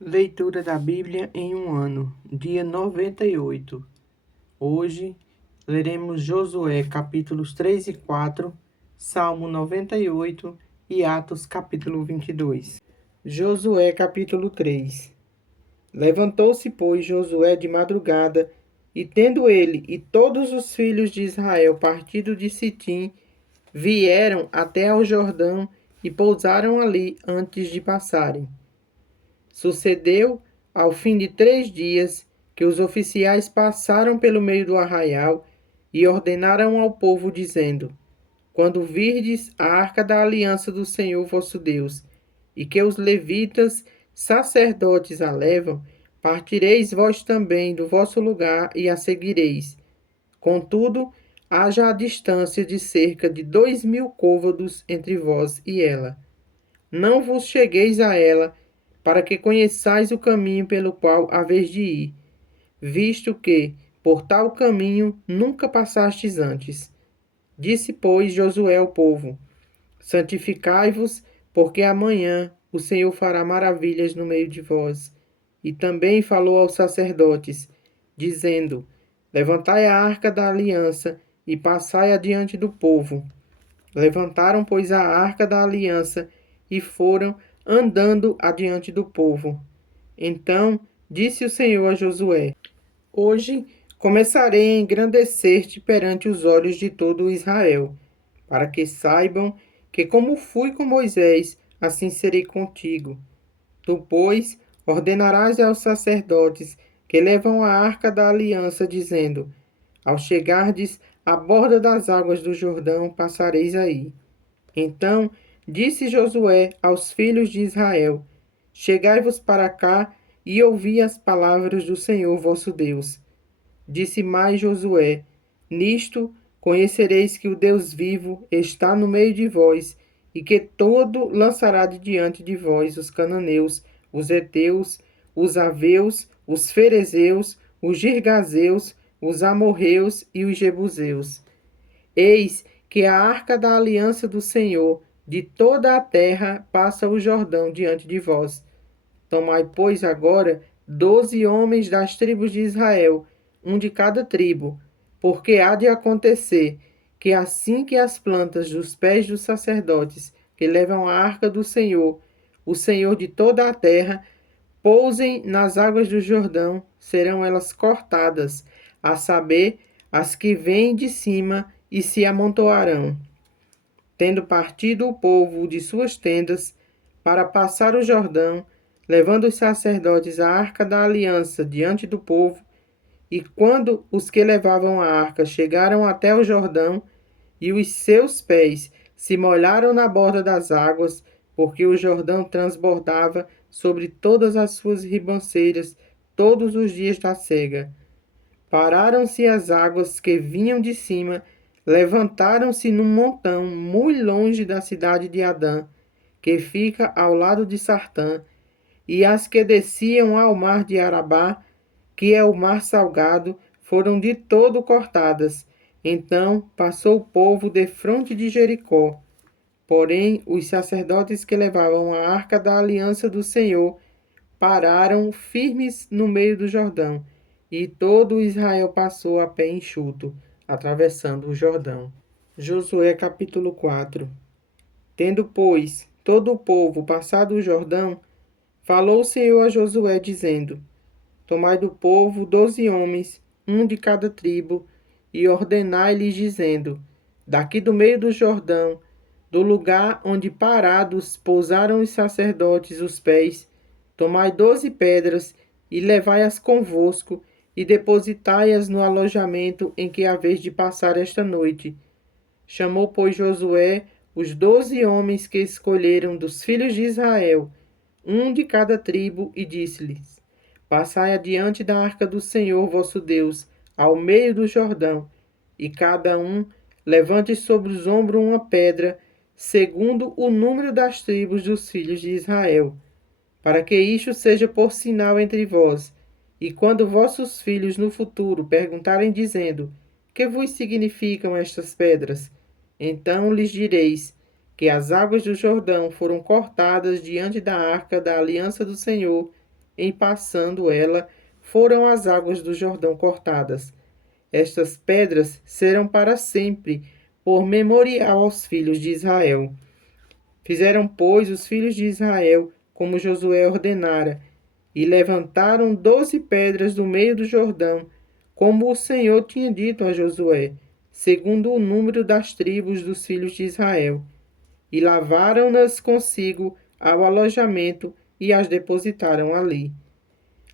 Leitura da Bíblia em um ano, dia 98. Hoje leremos Josué capítulos 3 e 4, Salmo 98 e Atos capítulo 22. Josué capítulo 3. Levantou-se, pois, Josué de madrugada, e tendo ele e todos os filhos de Israel partido de Sitim, vieram até ao Jordão e pousaram ali antes de passarem. Sucedeu, ao fim de 3 dias, que os oficiais passaram pelo meio do arraial e ordenaram ao povo, dizendo: Quando virdes a arca da aliança do Senhor vosso Deus, e que os levitas, sacerdotes, a levam, partireis vós também do vosso lugar e a seguireis. Contudo, haja a distância de cerca de 2000 côvados entre vós e ela. Não vos chegueis a ela, para que conheçais o caminho pelo qual haveis de ir, visto que, por tal caminho, nunca passastes antes. Disse, pois, Josué ao povo: Santificai-vos, porque amanhã o Senhor fará maravilhas no meio de vós. E também falou aos sacerdotes, dizendo: Levantai a arca da aliança e passai adiante do povo. Levantaram, pois, a arca da aliança e foram andando adiante do povo. Então disse o Senhor a Josué: Hoje começarei a engrandecer-te perante os olhos de todo Israel, para que saibam que, como fui com Moisés, assim serei contigo. Tu, pois, ordenarás aos sacerdotes que levam a arca da aliança, dizendo: Ao chegardes à borda das águas do Jordão, passareis aí. Então disse Josué aos filhos de Israel: Chegai-vos para cá e ouvi as palavras do Senhor vosso Deus. Disse mais Josué: Nisto conhecereis que o Deus vivo está no meio de vós, e que todo lançará de diante de vós os cananeus, os heteus, os aveus, os ferezeus, os girgazeus, os amorreus e os jebuseus. Eis que a arca da aliança do Senhor de toda a terra passa o Jordão diante de vós. Tomai, pois, agora 12 homens das tribos de Israel, um de cada tribo, porque há de acontecer que assim que as plantas dos pés dos sacerdotes que levam a arca do Senhor, o Senhor de toda a terra, pousem nas águas do Jordão, serão elas cortadas, a saber, as que vêm de cima e se amontoarão. Tendo partido o povo de suas tendas para passar o Jordão, levando os sacerdotes a arca da aliança diante do povo, e quando os que levavam a arca chegaram até o Jordão, e os seus pés se molharam na borda das águas, porque o Jordão transbordava sobre todas as suas ribanceiras todos os dias da cega. Pararam-se as águas que vinham de cima, levantaram-se num montão muito longe da cidade de Adã, que fica ao lado de Sartã, e as que desciam ao mar de Arabá, que é o mar salgado, foram de todo cortadas. Então passou o povo defronte de Jericó. Porém, os sacerdotes que levavam a arca da aliança do Senhor pararam firmes no meio do Jordão, e todo Israel passou a pé enxuto, atravessando o Jordão. Josué capítulo 4. Tendo, pois, todo o povo passado o Jordão, falou o Senhor a Josué, dizendo: Tomai do povo 12 homens, um de cada tribo, e ordenai-lhes, dizendo: Daqui do meio do Jordão, do lugar onde parados pousaram os sacerdotes os pés, tomai 12 pedras, e levai-as convosco, e depositai-as no alojamento em que haveis de passar esta noite. Chamou, pois, Josué os 12 homens que escolheram dos filhos de Israel, um de cada tribo, e disse-lhes: Passai adiante da arca do Senhor vosso Deus, ao meio do Jordão, e cada um levante sobre os ombros uma pedra, segundo o número das tribos dos filhos de Israel, para que isto seja por sinal entre vós. E quando vossos filhos no futuro perguntarem, dizendo: Que vos significam estas pedras? Então lhes direis que as águas do Jordão foram cortadas diante da arca da aliança do Senhor, em passando ela, foram as águas do Jordão cortadas. Estas pedras serão para sempre, por memorial aos filhos de Israel. Fizeram, pois, os filhos de Israel, como Josué ordenara, e levantaram 12 pedras do meio do Jordão, como o Senhor tinha dito a Josué, segundo o número das tribos dos filhos de Israel. E lavaram-nas consigo ao alojamento e as depositaram ali.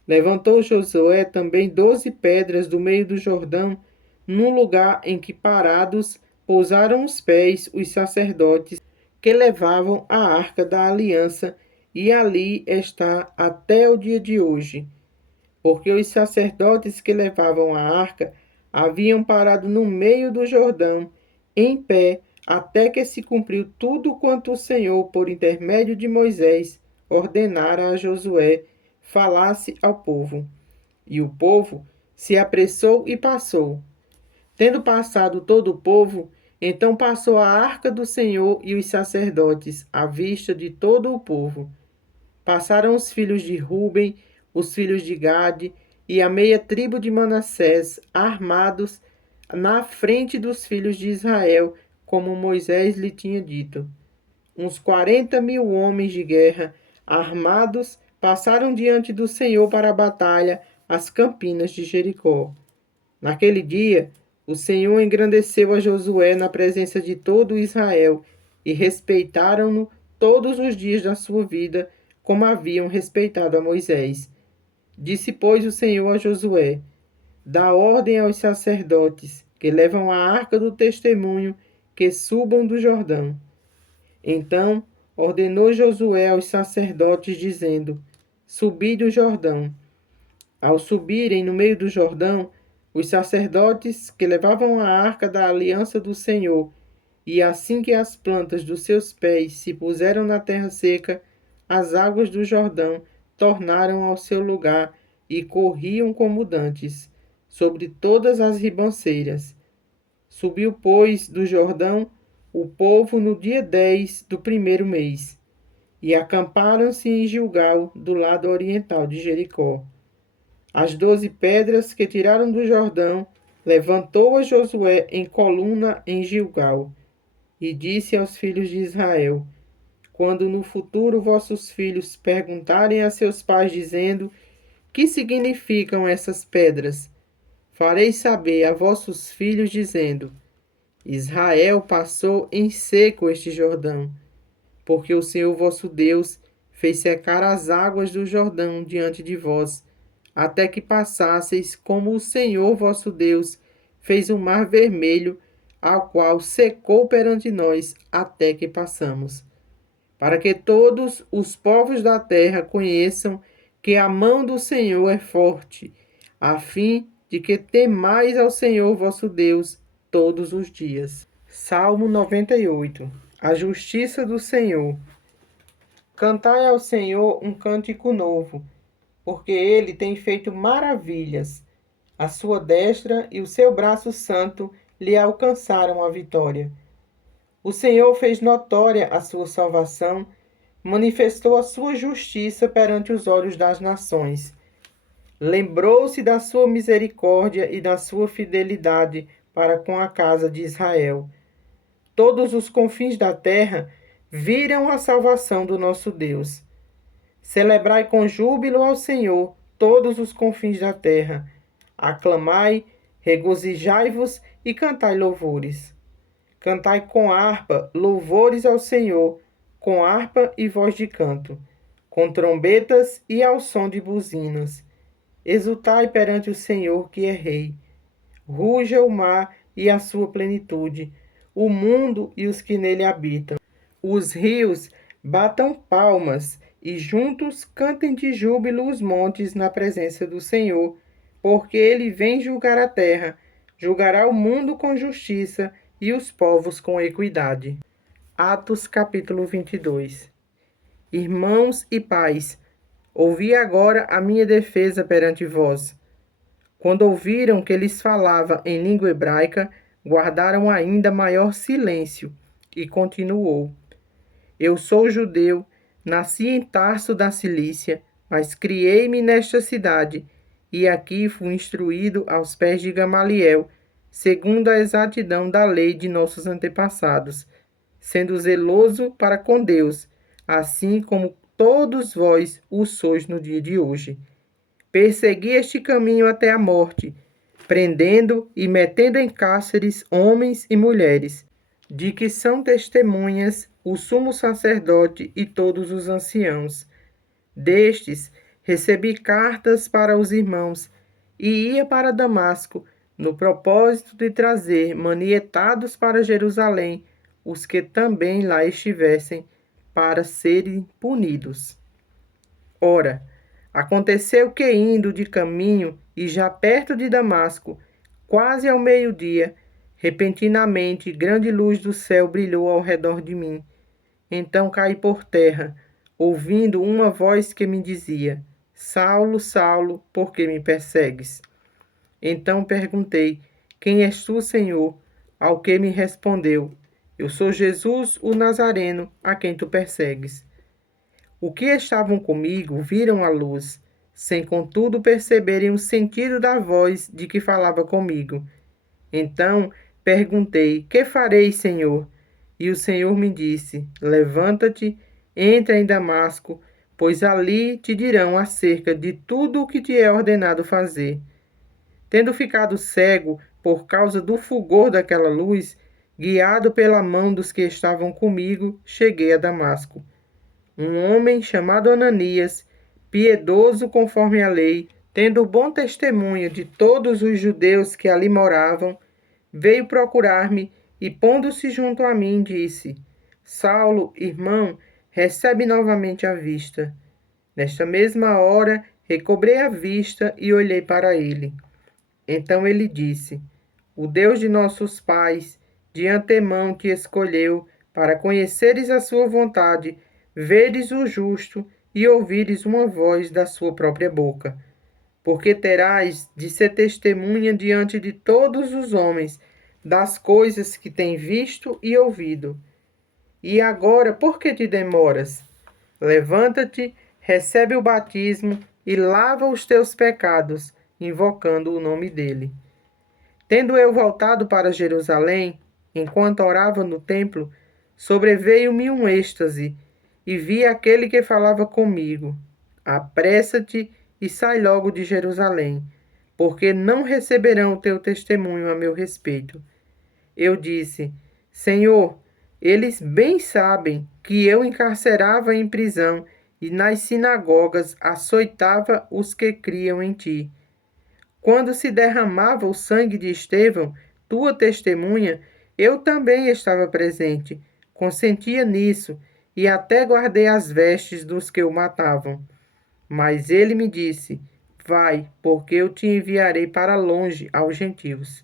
Levantou Josué também 12 pedras do meio do Jordão, num lugar em que parados pousaram os pés os sacerdotes que levavam a arca da aliança, e ali está até o dia de hoje. Porque os sacerdotes que levavam a arca haviam parado no meio do Jordão, em pé, até que se cumpriu tudo quanto o Senhor, por intermédio de Moisés, ordenara a Josué, falasse ao povo. E o povo se apressou e passou. Tendo passado todo o povo, então passou a arca do Senhor e os sacerdotes, à vista de todo o povo. Passaram os filhos de Ruben, os filhos de Gade e a meia tribo de Manassés, armados na frente dos filhos de Israel, como Moisés lhe tinha dito. Uns 40.000 homens de guerra, armados, passaram diante do Senhor para a batalha, às campinas de Jericó. Naquele dia, o Senhor engrandeceu a Josué na presença de todo Israel, e respeitaram-no todos os dias da sua vida, como haviam respeitado a Moisés. Disse, pois, o Senhor a Josué: dá ordem aos sacerdotes que levam a arca do testemunho que subam do Jordão. Então ordenou Josué aos sacerdotes, dizendo: subi do Jordão. Ao subirem no meio do Jordão, os sacerdotes que levavam a arca da aliança do Senhor, e assim que as plantas dos seus pés se puseram na terra seca, as águas do Jordão tornaram ao seu lugar e corriam como dantes, sobre todas as ribanceiras. Subiu, pois, do Jordão o povo no dia 10 do primeiro mês, e acamparam-se em Gilgal, do lado oriental de Jericó. As 12 pedras que tiraram do Jordão, levantou a Josué em coluna em Gilgal, e disse aos filhos de Israel: quando no futuro vossos filhos perguntarem a seus pais, dizendo: que significam essas pedras? Fareis saber a vossos filhos, dizendo: Israel passou em seco este Jordão, porque o Senhor vosso Deus fez secar as águas do Jordão diante de vós, até que passasseis, como o Senhor vosso Deus fez o mar vermelho, ao qual secou perante nós, até que passamos. Para que todos os povos da terra conheçam que a mão do Senhor é forte, a fim de que temais ao Senhor vosso Deus todos os dias. Salmo 98. A justiça do Senhor. Cantai ao Senhor um cântico novo, porque ele tem feito maravilhas. A sua destra e o seu braço santo lhe alcançaram a vitória. O Senhor fez notória a sua salvação, manifestou a sua justiça perante os olhos das nações. Lembrou-se da sua misericórdia e da sua fidelidade para com a casa de Israel. Todos os confins da terra viram a salvação do nosso Deus. Celebrai com júbilo ao Senhor todos os confins da terra. Aclamai, regozijai-vos e cantai louvores. Cantai com harpa louvores ao Senhor, com harpa e voz de canto, com trombetas e ao som de buzinas. Exultai perante o Senhor, que é Rei. Ruja o mar e a sua plenitude, o mundo e os que nele habitam. Os rios batam palmas, e juntos cantem de júbilo os montes na presença do Senhor, porque ele vem julgar a terra, julgará o mundo com justiça e os povos com equidade. Atos capítulo 22. Irmãos e pais, ouvi agora a minha defesa perante vós. Quando ouviram que lhes falava em língua hebraica, guardaram ainda maior silêncio, e continuou: Eu sou judeu, nasci em Tarso da Cilícia, mas criei-me nesta cidade, e aqui fui instruído aos pés de Gamaliel, segundo a exatidão da lei de nossos antepassados, sendo zeloso para com Deus, assim como todos vós o sois no dia de hoje. Persegui este caminho até a morte, prendendo e metendo em cárceres homens e mulheres, de que são testemunhas o sumo sacerdote e todos os anciãos. Destes recebi cartas para os irmãos e ia para Damasco, no propósito de trazer manietados para Jerusalém os que também lá estivessem, para serem punidos. Ora, aconteceu que indo de caminho e já perto de Damasco, quase ao meio-dia, repentinamente grande luz do céu brilhou ao redor de mim. Então caí por terra, ouvindo uma voz que me dizia: Saulo, Saulo, por que me persegues? Então perguntei: Quem és tu, Senhor? Ao que me respondeu: Eu sou Jesus, o Nazareno, a quem tu persegues. O que estavam comigo viram a luz, sem contudo perceberem o sentido da voz de que falava comigo. Então perguntei: Que farei, Senhor? E o Senhor me disse: Levanta-te, entra em Damasco, pois ali te dirão acerca de tudo o que te é ordenado fazer. Tendo ficado cego por causa do fulgor daquela luz, guiado pela mão dos que estavam comigo, cheguei a Damasco. Um homem chamado Ananias, piedoso conforme a lei, tendo bom testemunho de todos os judeus que ali moravam, veio procurar-me e, pondo-se junto a mim, disse: Saulo, irmão, recebe novamente a vista. Nesta mesma hora, recobrei a vista e olhei para ele. Então ele disse: O Deus de nossos pais, de antemão te escolheu para conheceres a sua vontade, veres o justo e ouvires uma voz da sua própria boca. Porque terás de ser testemunha diante de todos os homens das coisas que tens visto e ouvido. E agora, por que te demoras? Levanta-te, recebe o batismo e lava os teus pecados, invocando o nome dele. Tendo eu voltado para Jerusalém, enquanto orava no templo, sobreveio-me um êxtase, e vi aquele que falava comigo: Apressa-te e sai logo de Jerusalém, porque não receberão o teu testemunho a meu respeito. Eu disse: Senhor, eles bem sabem que eu encarcerava em prisão e nas sinagogas açoitava os que criam em ti. Quando se derramava o sangue de Estevão, tua testemunha, eu também estava presente, consentia nisso e até guardei as vestes dos que o matavam. Mas ele me disse: Vai, porque eu te enviarei para longe aos gentios.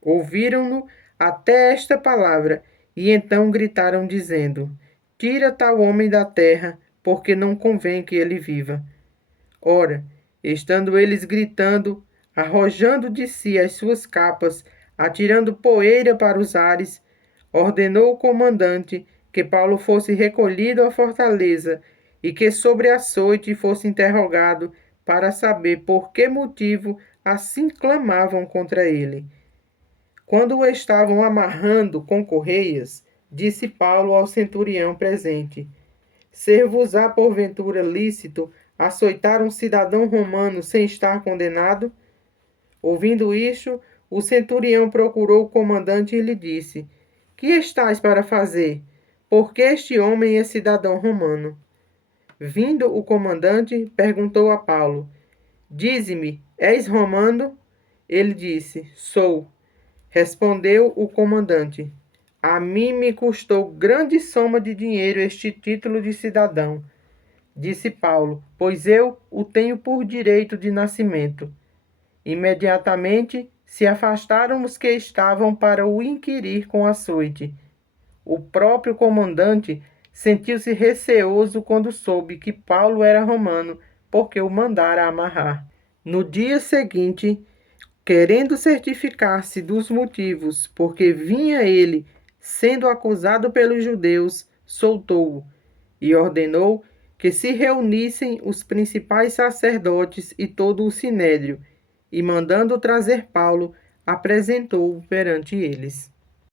Ouviram-no até esta palavra, e então gritaram, dizendo: Tira tal homem da terra, porque não convém que ele viva. Ora, estando eles gritando, arrojando de si as suas capas, atirando poeira para os ares, ordenou o comandante que Paulo fosse recolhido à fortaleza e que sobre açoite fosse interrogado para saber por que motivo assim clamavam contra ele. Quando o estavam amarrando com correias, disse Paulo ao centurião presente: Ser-vos-á porventura lícito açoitar um cidadão romano sem estar condenado? Ouvindo isto, o centurião procurou o comandante e lhe disse: Que estás para fazer? Porque este homem é cidadão romano. Vindo o comandante, perguntou a Paulo: Dize-me, és romano? Ele disse: Sou. Respondeu o comandante: A mim me custou grande soma de dinheiro este título de cidadão. Disse Paulo: Pois eu o tenho por direito de nascimento. Imediatamente se afastaram os que estavam para o inquirir com açoite. O próprio comandante sentiu-se receoso quando soube que Paulo era romano, porque o mandara amarrar. No dia seguinte, querendo certificar-se dos motivos porque vinha ele sendo acusado pelos judeus, soltou-o e ordenou que se reunissem os principais sacerdotes e todo o sinédrio, e mandando trazer Paulo, apresentou-o perante eles.